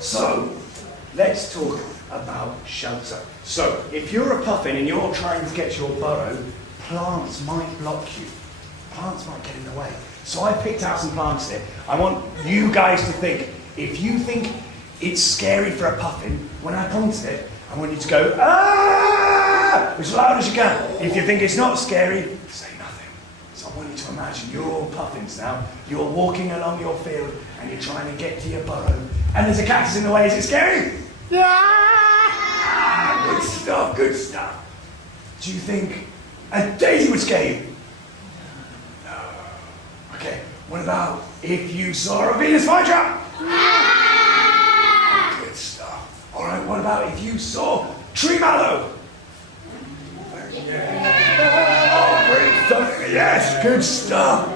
So, let's talk about shelter. So, if you're a puffin and you're trying to get your burrow, plants might block you. Plants might get in the way. So I picked out some plants here. I want you guys to think, if you think it's scary for a puffin, when I point it, I want you to go, ah, as loud as you can. If you think it's not scary, say nothing. So I want you to imagine you're all puffins now. You're walking along your field and you're trying to get to your burrow. And there's a cactus in the way. Is it scary? Yeah! Good stuff, good stuff. Do you think a daisy would scare you? No. Okay, what about if you saw a Venus flytrap? Good stuff. All right, what about if you saw tree mallow? Oh, great stuff. Yes, good stuff.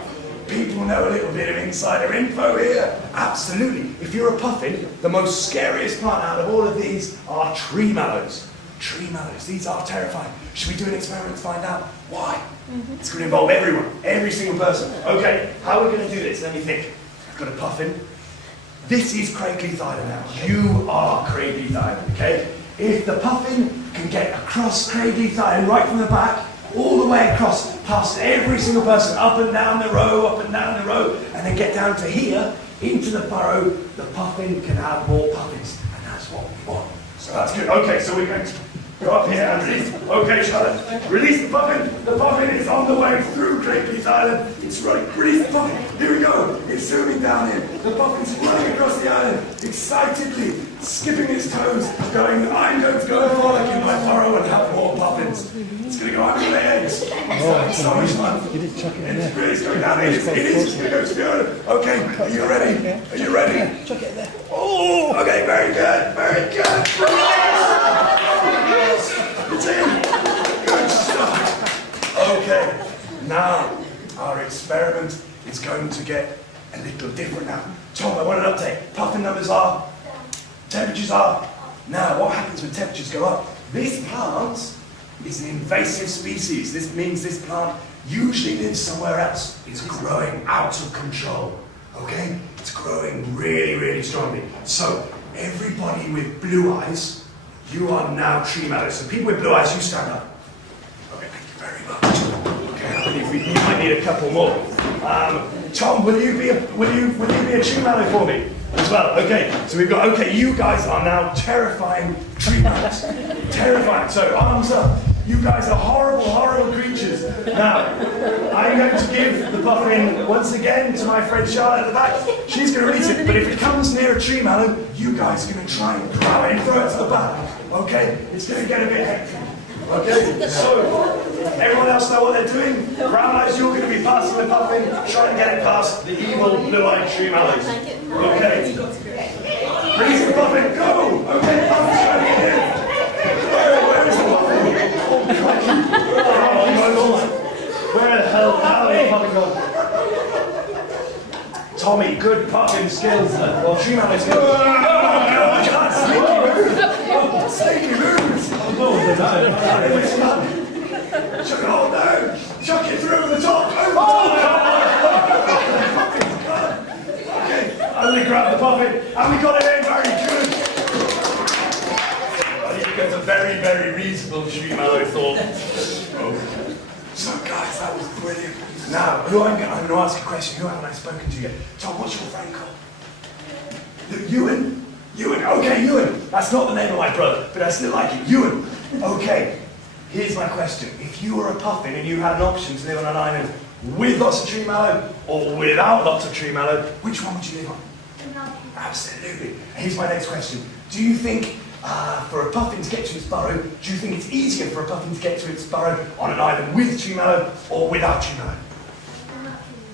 People know a little bit of insider info here. Absolutely. If you're a puffin, the most scariest plant out of all of these are tree mallows. Tree mallows, these are terrifying. Should we do an experiment to find out why? It's going to involve everyone, every single person. Okay, how are we going to do this? Let me think. I've got a puffin. This is Craigleith Island now. You are Craigleith Island, okay? If the puffin can get across Craigleith Island right from the back, all the way across, past every single person, up and down the row, and then get down to here, into the burrow, the puffin can have more puffins. And that's what we want. So that's good. Okay, so we're going to go up here and release. Okay, Charlotte, release the puffin. The puffin is on the way through Craigleith Island. It's running. Release the puffin. Here we go. It's zooming down here. The puffin's running across the island, excitedly, skipping its toes, going, I'm going to go and frolic in my burrow and have more puffins. It's going to go under the eggs. It's so much fun. You did chuck it in there. It's going down. It is. It's going to go to the island. Okay, are you ready? Are you ready? Chuck it in there. Oh! Okay, very good. Very good. It's in. Good stuff. Okay, now our experiment is going to get a little different now. Tom, I want an update. Puffin numbers are, temperatures are. Now, what happens when temperatures go up? This plant is an invasive species. This means this plant usually lives somewhere else. It's growing out of control, okay? It's growing really, really strongly. So, everybody with blue eyes, you are now tree mallows. So people with blue eyes, you stand up. Okay, thank you very much. Okay, I believe we might need a couple more. Tom, will you be a tree mallow for me as well? Okay, so we've got, okay, you guys are now terrifying tree mallows. Terrifying. So arms up. You guys are horrible, horrible creatures. Now, I'm going to give the puffin once again to my friend Charlotte at the back. She's going to release it, but if it comes near a tree mallow, you guys are going to try and grab it and throw it to the back. Okay? It's going to get a bit hectic. Okay? So, everyone else know what they're doing? Brown eyes, you're going to be passing the puffin, trying to get it past the evil blue-eyed tree mallows. Okay? Release the puffin, go! Okay, puffin's trying to get in. Where is the puffin? Oh my lord! Where the hell are puffin gone? Tommy, good puffin skills. Well, tree mallow skills. Oh God, sneaky moves! Chuck it all down! Chuck it through the top! Okay, I'm going to grab the puffin, and we got it in, very good! I think it's a very, very reasonable tree mallow thought. Oh. So guys, that was brilliant. Now, I'm going to ask a question. Who haven't I spoken to yet? Tom, what's your friend called? Ewan? Ewan, okay, Ewan. That's not the name of my brother, but I still like it. Ewan. Okay, here's my question. If you were a puffin and you had an option to live on an island with lots of tree mallow or without lots of tree mallow, which one would you live on? Absolutely. Here's my next question. Do you think for a puffin to get to its burrow, do you think it's easier for a puffin to get to its burrow on an island with tree mallow or without tree mallow?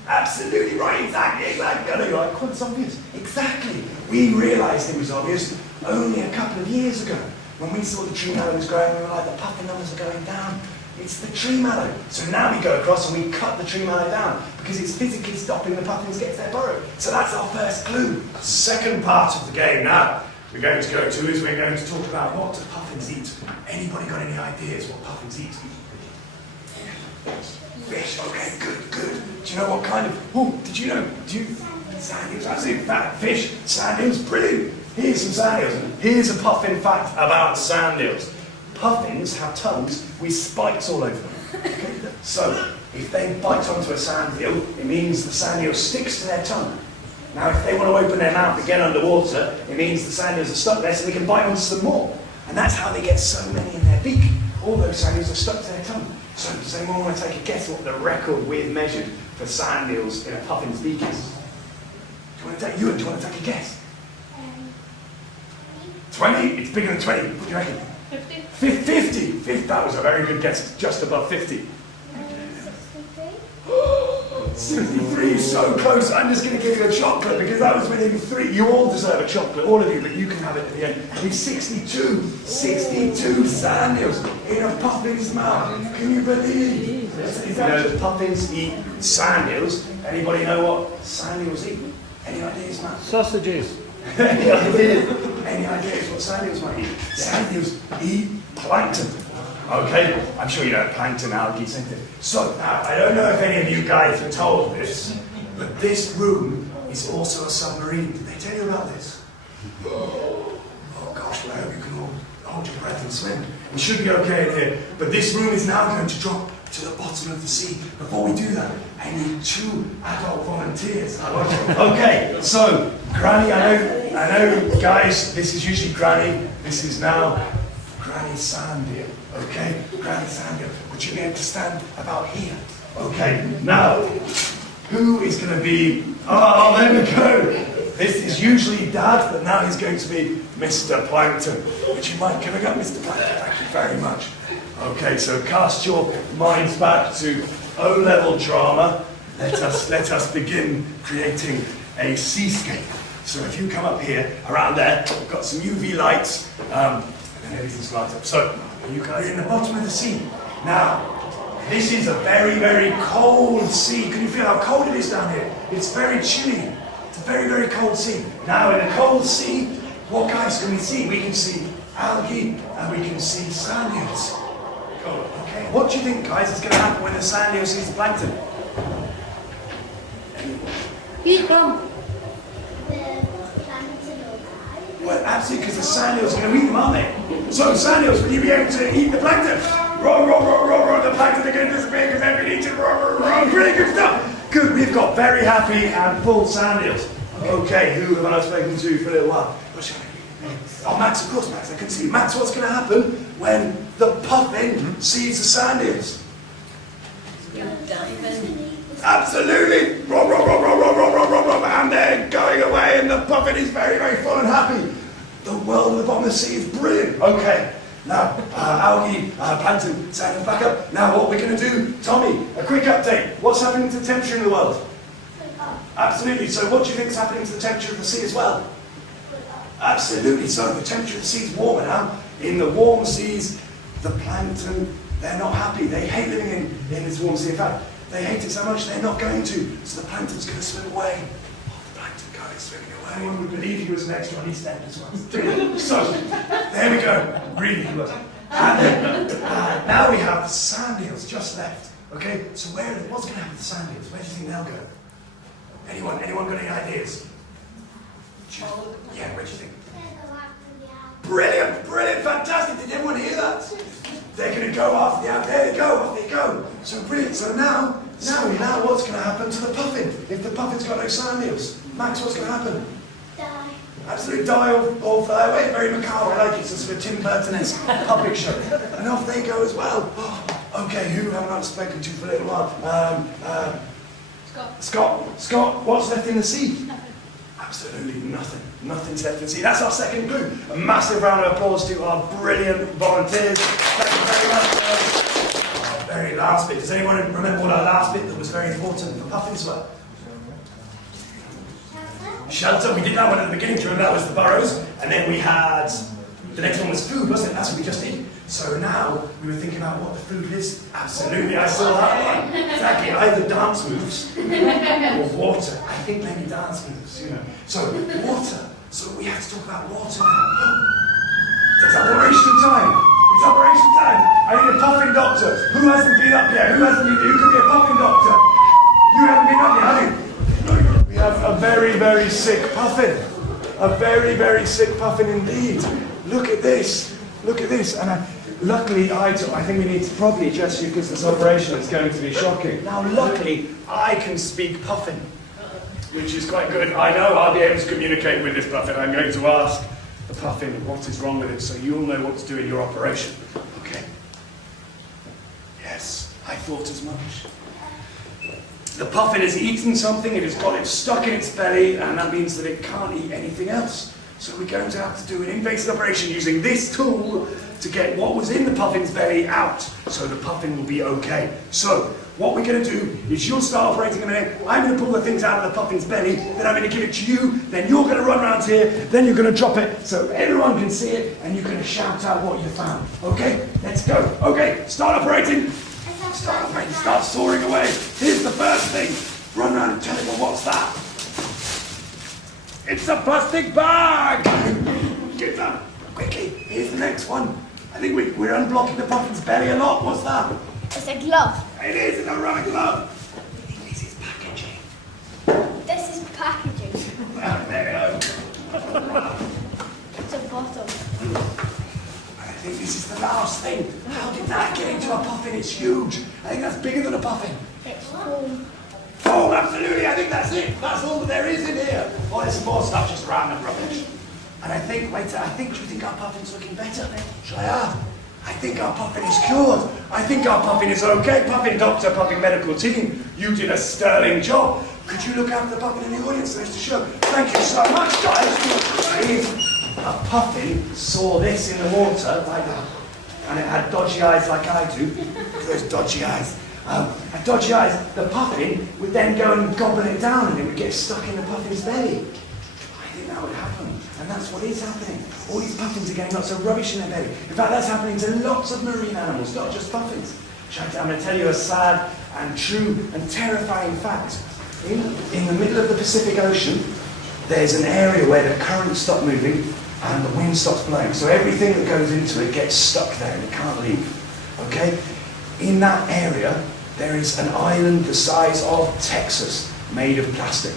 Absolutely right, exactly. You're like, quite obvious. Exactly. We realised it was obvious only a couple of years ago. When we saw the tree mallows growing, we were like, the puffin numbers are going down. It's the tree mallow. So now we go across and we cut the tree mallow down because it's physically stopping the puffins get to their burrow. So that's our first clue. Second part of the game now we're going to go to is we're going to talk about what do puffins eat. Anybody got any ideas what puffins eat? Fish. Okay, good. Do you know what kind of? Oh, did you know? Sand eels. That's it. Fat fish. Sand eels. Brilliant. here's some sand eels. Here's a puffin fact about sand eels. Puffins have tongues with spikes all over them. Okay? So, if they bite onto a sand eel, it means the sand eel sticks to their tongue. Now, if they want to open their mouth again underwater, it means the sand eels are stuck there so they can bite onto some more. And that's how they get so many in their beak. All those sand eels are stuck to their tongue. So, does anyone want to take a guess what the record we've measured for sand eels in a puffin's beak is? Do you want to take a guess? 20? It's bigger than 20. What do you reckon? 50. 50. That was a very good guess. It's just above 50. 63 is so close. I'm just going to give you a chocolate because that was within 3. You all deserve a chocolate, all of you, but you can have it at the end. It's 62. 62 sand eels in a puffin's mouth. Can you believe? You know, puffins eat sand eels. Anybody know what sand eels eat? Any ideas, Matt? Sausages. Any ideas? Any ideas what sand eels might eat? Sand eels eat plankton. Okay, I'm sure you know plankton, algae, same thing. So, now, I don't know if any of you guys were told this, but this room is also a submarine. Did they tell you about this? Oh gosh, well, I hope you can all hold your breath and swim. We should be okay in here, but this room is now going to drop to the bottom of the sea. Before we do that, I need 2 adult volunteers. Okay, so, Granny, I know, guys, this is usually Granny. This is now Granny Sand Eel. Okay, Granny Sand Eel. Would you be able to stand about here? Okay, now, who is going to be... Oh, there we go. This is usually Dad, but now he's going to be Mr. Plankton. Would you mind coming up, Mr. Plankton? Thank you very much. Okay, so cast your minds back to O-level drama. Let us begin creating a seascape. So if you come up here, around there, we've got some UV lights, and then everything's light up. So you guys are in the bottom of the sea. Now, this is a very, very cold sea. Can you feel how cold it is down here? It's very chilly. It's a very, very cold sea. Now, in a cold sea, what guys can we see? We can see algae and we can see sand eels. Okay, what do you think, guys, is going to happen when the sand eel sees the plankton? Eat them. Well, absolutely, because the sand eels are going to eat them, aren't they? So, sand eels, will you be able to eat the plankton? Row, the plankton are going to disappear because they've been eaten. Row. Really good stuff. Good, we've got very happy and full sand eels. Okay, who have I spoken to for a little while? Oh, Max, of course, Max, I can see you. Max, what's going to happen when the puffin sees the sand eels? Absolutely! Row, and they're going away, and the puffin is very, very full and happy. The world at the bottom of the sea is brilliant. Okay, now, algae, plankton, sand back up. Now, what we're going to do, Tommy, a quick update. What's happening to the temperature in the world? Absolutely. So, what do you think is happening to the temperature of the sea as well? Absolutely. So, the temperature of the sea is warmer now. In the warm seas, the plankton, they're not happy. They hate living in this warm sea. In fact, they hate it so much they're not going to. So the plankton's going to swim away. Oh, the plankton guy is swimming away. Anyone would believe he was an extra on EastEnders once. So, there we go. Really, he was. And then, now we have the sand eels just left. Okay, so what's going to happen to the sand eels? Where do you think they'll go? Anyone got any ideas? Yeah, where do you think? Brilliant, fantastic. Did everyone hear that? They're going to go off the out. There they go, off they go. So brilliant. So now what's going to happen to the puffin? If the puffin's got no sand eels, Max, what's going to happen? Die. Absolutely die or fly away. Very macabre. I like it. It's a sort of Tim Burton-esque puppet show. And off they go as well. Okay, who haven't I spoken to for a little while? Scott, what's left in the sea? Absolutely nothing. Nothing's left in the sea. That's our second clue. A massive round of applause to our brilliant volunteers. Thank you very much. Our very last bit. Does anyone remember what our last bit that was very important for puffins were? Shelter. We did that one at the beginning. Do you remember that was the burrows? And then we had, the next one was food, wasn't it? That's what we just did. So now we were thinking about what the food is. Absolutely, I saw that one. Exactly, either dance moves or water. I think maybe dance moves, you know. So, water. So we have to talk about water now. It's operation time. It's operation time. I need a puffin doctor. Who hasn't been up yet? Who could be a puffin doctor? You haven't been up yet, have you? We have a very, very sick puffin. A very, very sick puffin indeed. Look at this. Look at this. And luckily, I think we need to properly address you because this operation is going to be shocking. Now, luckily, I can speak puffin, which is quite good. I know I'll be able to communicate with this puffin. I'm going to ask the puffin what is wrong with it so you'll know what to do in your operation. Okay. Yes, I thought as much. The puffin has eaten something, it has got it stuck in its belly, and that means that it can't eat anything else. So we're going to have to do an invasive operation using this tool to get what was in the puffin's belly out, so the puffin will be okay. So, what we're going to do is you'll start operating in a minute, I'm going to pull the things out of the puffin's belly, then I'm going to give it to you, then you're going to run around here, then you're going to drop it so everyone can see it, and you're going to shout out what you found. Okay? Let's go. Okay, start operating. Start operating, start soaring away. Here's the first thing. Run around and tell everyone what's that. It's a plastic bag! Get that. Quickly, here's the next one. I think we're unblocking the puffin's belly a lot. What's that? It's a glove. It is, it's a rubber glove. I think this is packaging. This is packaging. Well, there we go. It's a bottle. I think this is the last thing. How did that get into a puffin? It's huge. I think that's bigger than a puffin. It's foam. Oh, absolutely. I think that's it. That's all that there is in here. Oh, there's some more stuff, just random rubbish. And I think, do you think our puffin's looking better? Shall I ask? I think our puffin is cured. I think our puffin is okay. Puffin doctor, puffin medical team, you did a sterling job. Could you look after the puffin in the audience? There's the show. Thank you so much, guys. If a puffin saw this in the water, like that, and it had dodgy eyes like I do, those dodgy eyes, had dodgy eyes, the puffin would then go and gobble it down and it would get stuck in the puffin's belly. I think that would happen. And that's what is happening. All these puffins are getting lots of rubbish in their belly. In fact, that's happening to lots of marine animals, not just puffins. I'm going to tell you a sad and true and terrifying fact. In the middle of the Pacific Ocean, there's an area where the currents stop moving and the wind stops blowing. So everything that goes into it gets stuck there and it can't leave. Okay? In that area, there is an island the size of Texas made of plastic.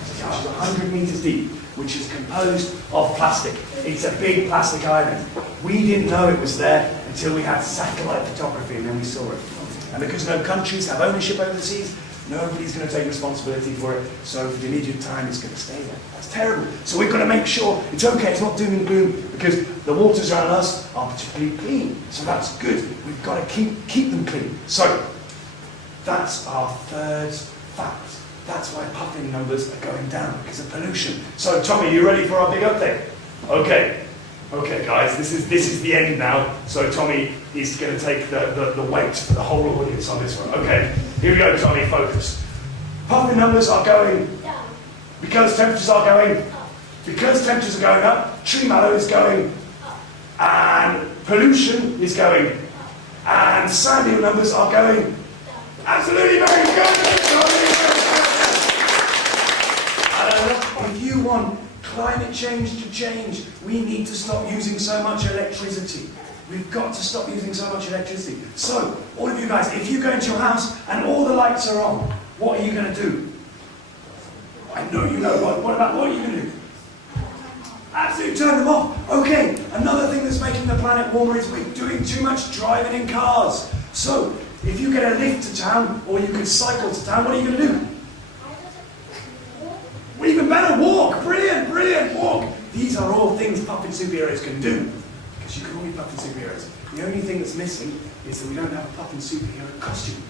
It's 100 meters deep, which is composed of plastic. It's a big plastic island. We didn't know it was there until we had satellite photography and then we saw it. And because no countries have ownership over the seas, nobody's going to take responsibility for it. So for the immediate time, it's going to stay there. That's terrible. So we've got to make sure it's okay, it's not doom and gloom, because the waters around us are particularly clean. So that's good. We've got to keep them clean. So that's our third fact. That's why puffin numbers are going down, because of pollution. So Tommy, you ready for our big update? Okay. Okay, guys, this is the end now. So Tommy is going to take the weight for the whole audience on this one. Okay, here we go, Tommy, focus. Puffin numbers are going Down. because temperatures are going Up. because temperatures are going up. Tree mallow is going Up. and pollution is going Up. and sand eel numbers are going Down. absolutely very good. If you want climate change to change, we need to stop using so much electricity. We've got to stop using so much electricity. So, all of you guys, if you go into your house and all the lights are on, what are you going to do? I know you know. What are you going to do? Absolutely turn them off. Okay, another thing that's making the planet warmer is we're doing too much driving in cars. So, if you get a lift to town, or you can cycle to town, what are you going to do? Well, even better, walk. Brilliant, brilliant, walk. These are all things puffin superheroes can do. Because you can all be puffin superheroes. The only thing that's missing is that we don't have a puffin superhero costume.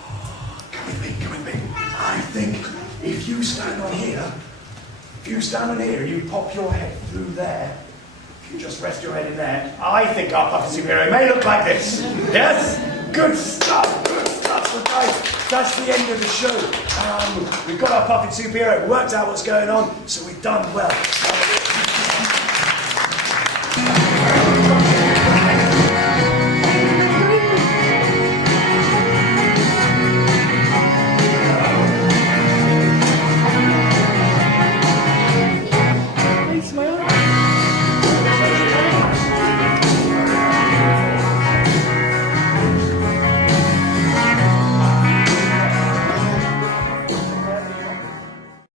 Oh, come with me, come with me. I think if you stand on here, and you pop your head through there, if you just rest your head in there, I think our puffin superhero may look like this. Yes? Good stuff, good stuff. So guys, that's the end of the show. We've got our puffin superhero, worked out what's going on, so we've done well.